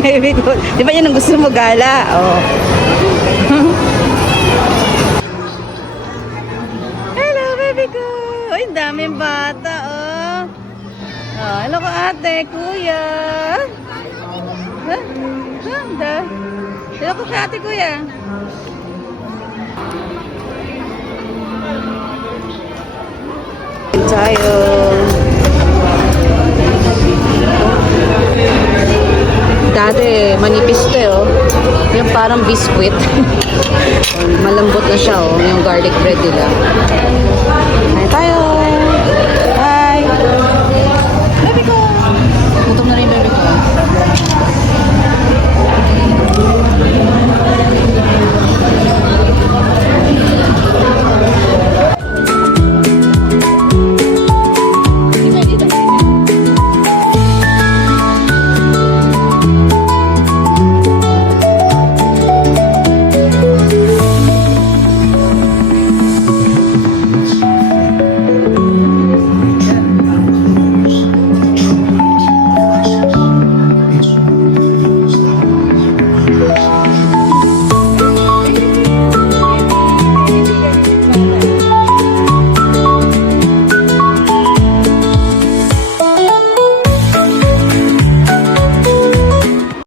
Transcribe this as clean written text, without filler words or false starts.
Baby ko. Di ba yan ang gusto mo, gala? Oh. Hello, baby ko. Ay, daming bata, oh. Oh, hello ko ate, kuya. Ha? Ha? Hello ko ate, kuya. Tayo. Dati, manipis to, oh. Yung parang biscuit. Malambot na siya, oh. Yung garlic bread nila.